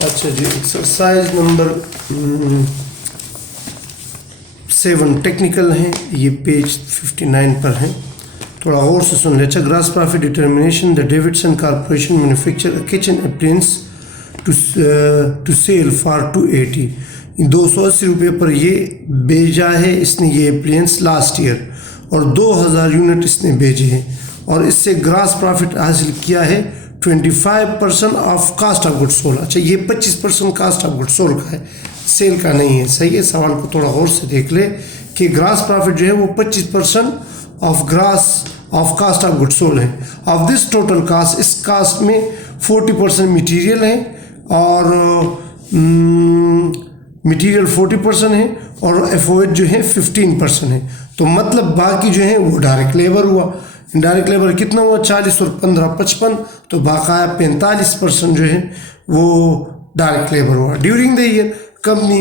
अच्छा जी, exercise number 7 technical है, ये पेज 59 पर है। थोड़ा और से सुन ले। अच्छा, gross profit determination. The Davidson corporation manufacture a kitchen appliance to sell for 280। 280 रुपये पर ये भेजा है इसने ये अप्लायंस लास्ट ईयर, और 2000 यूनिट इसने भेजे हैं, और इससे ग्रास प्रॉफिट हासिल किया है 25% of cost of good sold. अच्छा, ये 25% कास्ट ऑफ गुड सोल्ड का है, सेल का नहीं है। सही है, सवाल को थोड़ा और से देख ले कि ग्रास प्रॉफिट जो है वो 25% of cost of good sold है। ऑफ दिस टोटल कास्ट, इस कास्ट में 40% मटीरियल है, और मटीरियल 40% है, और एफओएच जो है 15% है। तो मतलब बाकी जो है वो डायरेक्ट लेबर हुआ। डायरेक्ट लेबर कितना हुआ? 40 और 15 55, तो बाकाया 45% जो है वो डायरेक्ट लेबर हुआ। During the year company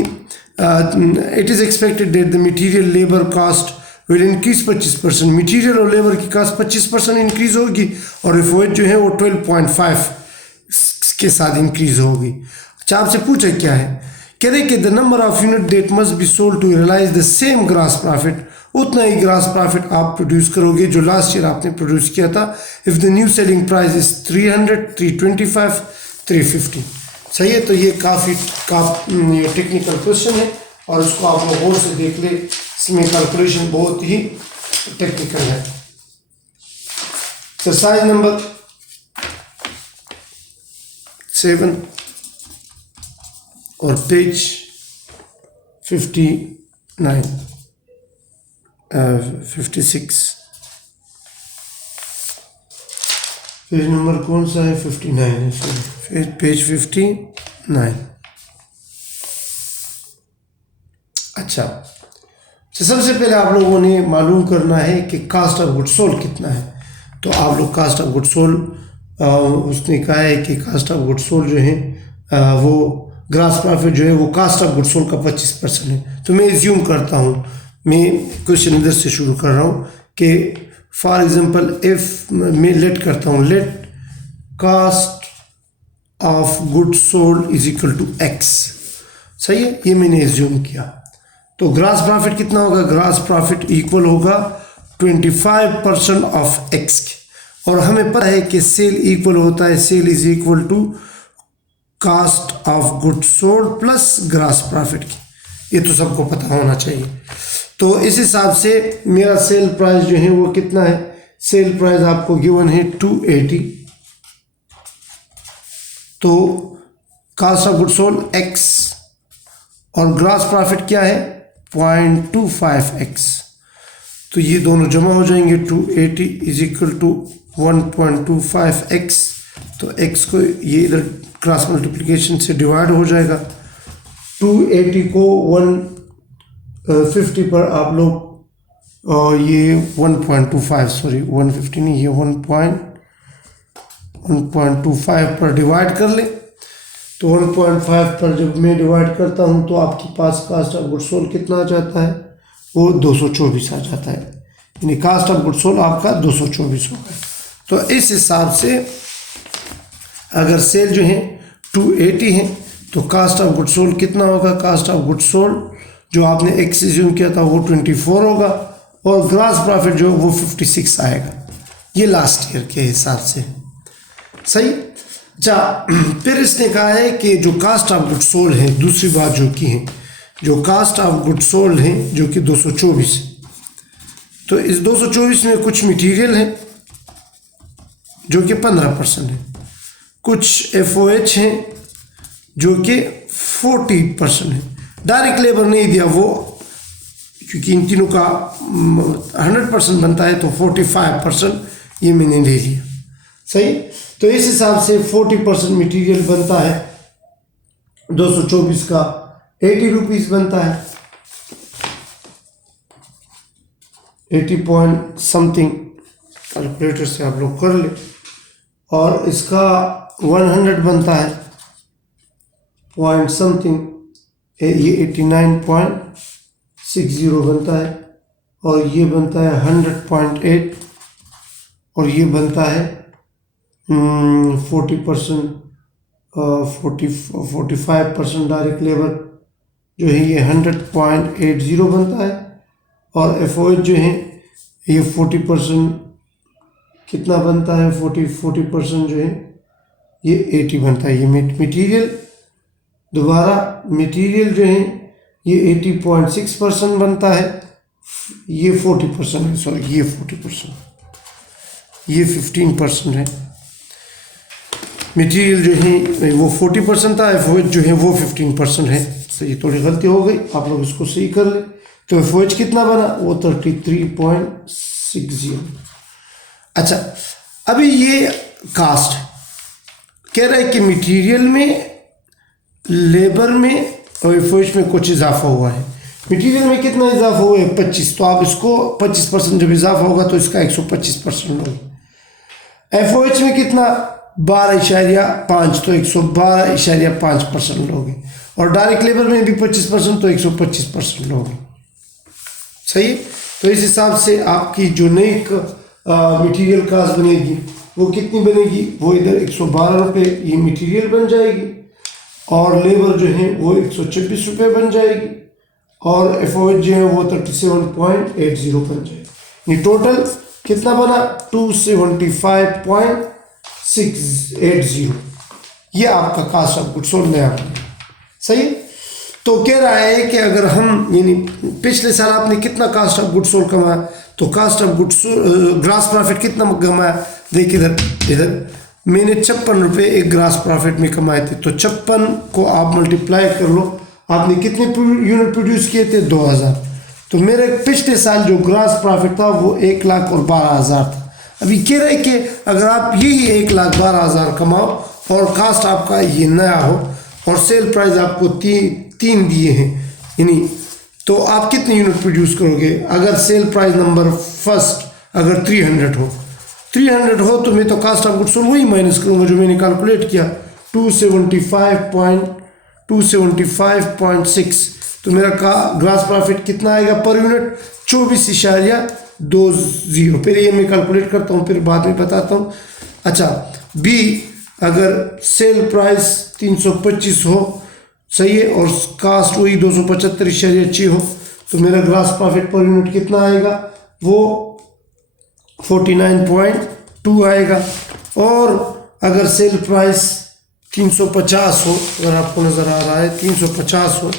it is expected that the material labour cost will increase 25%। Material और लेबर की कास्ट 25% इंक्रीज होगी, और एफओएच जो है वो 12.5 के साथ इंक्रीज होगी। अच्छा, आपसे पूछा क्या है? कह रहे कि the number of unit that must be sold to realise the same gross profit. उतना ही ग्रास प्रॉफिट आप प्रोड्यूस करोगे जो लास्ट ईयर आपने प्रोड्यूस किया था। If the new selling price is 300, 325, 350। सही है, तो ये काफ़ी ये टेक्निकल क्वेश्चन है, और इसको आप लोग गौर से देख ले, इसमें कैलकुलेशन बहुत ही टेक्निकल है। एक्सरसाइज नंबर 7 और पेज 56 पेज नंबर कौन सा है? 59 है, सॉरी, पेज 59। अच्छा, सबसे पहले आप लोगों ने मालूम करना है कि कास्ट ऑफ गुड सोल्ड कितना है। तो आप लोग कास्ट ऑफ गुड सोल्ड उसने कहा है कि कास्ट ऑफ गुड सोल्ड जो है वो ग्रास प्रॉफिट जो है वो कास्ट ऑफ गुड सोल्ड का 25% है। तो मैं एज्यूम करता हूँ, मैं क्वेश्चन इधर से शुरू कर रहा हूँ कि फॉर एग्जांपल इफ मैं लेट करता हूँ, let cost of good sold is equal to X. सही है, ये मैंने एज्यूम किया। तो ग्रास प्रॉफिट कितना होगा? ग्रास प्रॉफिट इक्वल होगा 25% ऑफ एक्स के, और हमें पता है कि सेल इक्वल होता है, sale is equal to cost of good sold plus gross profit की। ये तो सबको पता होना चाहिए। तो इस हिसाब से मेरा सेल प्राइस जो है वो कितना है? सेल प्राइस आपको गिवन है 280, तो cost of good sold X, और ग्रास प्रॉफिट क्या है? 0.25x। तो ये दोनों जमा हो जाएंगे, 280 इज इक्वल टू 1.25x। तो x को ये इधर क्रॉस मल्टीप्लिकेशन से डिवाइड हो जाएगा। 280 को 150 पर आप लोग ये 1.25, सॉरी 150 नहीं, ये 1.25 पर डिवाइड कर ले। तो 1.5 पर जब मैं डिवाइड करता हूँ तो आपके पास कास्ट ऑफ गुड सोल्ड कितना आ जाता है? वो 224 आ जाता है, यानी कास्ट ऑफ गुड सोल्ड आपका 224 होगा। तो इस हिसाब से अगर सेल जो है 280 है, तो कास्ट ऑफ गुड सोल्ड कितना होगा? कास्ट ऑफ गुड सोल्ड जो आपने एक्स एज्यूम किया था वो 24 होगा, और ग्रास प्रॉफिट जो वो 56 आएगा। ये लास्ट ईयर के हिसाब से। सही। अच्छा, फिर इसने कहा है कि जो कास्ट ऑफ गुड सोल्ड है, दूसरी बात जो की है, जो कास्ट ऑफ गुड सोल्ड है जो कि 224, तो इस 224 में कुछ मटेरियल है जो कि 15% है, कुछ एफओएच हैं जो कि 40% है। डायरेक्ट लेबर नहीं दिया वो, क्योंकि इन तीनों का 100% बनता है, तो 45% ये मैंने ले लिया। सही। तो इस हिसाब से 40% मटीरियल बनता है, 224 का 80 रुपीज़ बनता है, 80 पॉइंट समथिंग, कैलकुलेटर से आप लोग कर ले। और इसका 100 बनता है पॉइंट समथिंग, ये 89.60 बनता है, और ये बनता है 100.8, और ये बनता है 40% 45% डायरेक्ट लेबर जो है ये 100.80 बनता है, और FOH जो है ये 40% कितना बनता है, 40% जो है ये 80 बनता है। ये मटेरियल दोबारा मटेरियल जो है ये 80.6% बनता है, ये 40% है, सॉरी ये 40%, ये 15% है। मटेरियल जो है वो 40% था, FOH जो है वो 15% है। तो ये थोड़ी गलती हो गई, आप लोग इसको सही कर ले। तो FOH कितना बना, वो 33.60। अच्छा, अभी ये कास्ट कह रहा है कि मटेरियल में, लेबर में और FOH में कुछ इजाफा हुआ है। मटेरियल में कितना इजाफा हुआ है, 25, तो आप इसको 25% जब इजाफा होगा तो इसका 125% होगा। FOH में कितना, 12.5, तो 112.5% लोगे, और डायरेक्ट लेबर में भी 25%, तो 125% लोगे। सही है। तो इस हिसाब से आपकी जो नई मटेरियल कास्ट बनेगी वो कितनी बनेगी, वो इधर 112 रुपये ये मटेरियल बन जाएगी, और लेबर जो है वो 126 रुपये बन जाएगी, और FOH जो है वो 37.80 बन जाएगी। ये टोटल कितना बना, 275.680। ये आपका कास्ट ऑफ गुड्स सोल्ड नया बना। सही है। तो कह रहा है कि अगर हम, यानी पिछले साल आपने कितना कास्ट ऑफ गुड्स सोल्ड कमाया, तो cost of goods gross profit कितना कमाया, देखिए इधर मैंने 56 रुपये एक ग्रास प्रॉफिट में कमाए थे। तो 56 को आप मल्टीप्लाई कर लो, आपने कितने यूनिट प्रोड्यूस किए थे, 2000। तो मेरे पिछले साल जो ग्रास प्रॉफिट था वो 1,12,000 था। अभी कह रहे हैं कि अगर आप यही 1,12,000 कमाओ और कास्ट आपका ये नया हो और सेल प्राइस आपको तीन दिए हैं, यानी तो आप कितने यूनिट प्रोड्यूस करोगे। अगर सेल प्राइस नंबर फर्स्ट अगर 300 हो तो मैं तो कास्ट ऑफ गुड्स सोल्ड वही माइनस करूँगा जो मैंने कैलकुलेट किया, 275.6। तो मेरा ग्रास प्रॉफिट कितना आएगा पर यूनिट, 24.20। पहले ये मैं कैलकुलेट करता हूँ, फिर बाद में बताता हूँ। अच्छा, बी अगर सेल प्राइस 325 हो, सही है, और कास्ट वही 275.6 हो, तो मेरा ग्रास प्रॉफिट पर यूनिट कितना आएगा, वो 49.2 आएगा। और अगर सेल प्राइस 350 हो, अगर आपको नज़र आ रहा है 350 हो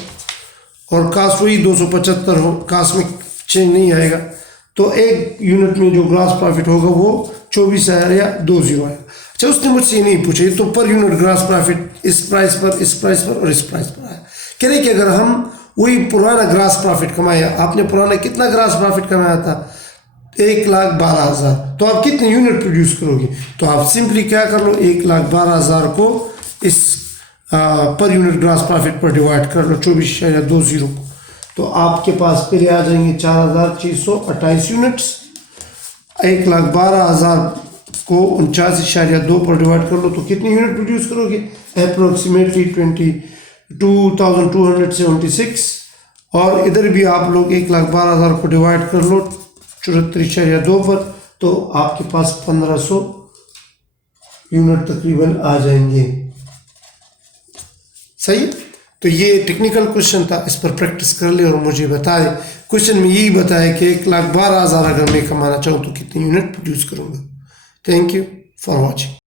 और कास्ट वही 275 हो, कास्ट में चेंज नहीं आएगा, तो एक यूनिट में जो ग्रास प्रॉफिट होगा वो 24,020 आएगा। अच्छा, उसने मुझसे ये नहीं पूछा, ये तो पर यूनिट ग्रास प्रॉफिट इस प्राइस पर, इस प्राइस पर और इस प्राइस पर आया। कह रहे कि अगर हम वही पुराना ग्रास प्रॉफिट कमाया, आपने पुराना कितना ग्रास प्रॉफिट कमाया था, 1,12,000, तो आप कितने यूनिट प्रोड्यूस करोगे। तो आप सिंपली क्या कर लो, 1,12,000 को इस पर यूनिट ग्रास प्रॉफिट पर डिवाइड कर लो 24,020 को, तो आपके पास पहले आ जाएंगे 4,628 यूनिट्स। 1,12,000 को 49.2 पर डिवाइड कर लो तो कितनी यूनिट प्रोड्यूस करोगे, अप्रोक्सीमेटली 22,276। और इधर भी आप लोग 1,12,000 को डिवाइड कर लो 74.2 पर, तो आपके पास 1,500 यूनिट तकरीबन आ जाएंगे। सही। तो ये टेक्निकल क्वेश्चन था, इस पर प्रैक्टिस कर ले और मुझे बता दे। क्वेश्चन में यही बताया कि 1,12,000 अगर मैं कमाना चाहूँ तो कितनी यूनिट प्रोड्यूस करूँगा। Thank you for watching.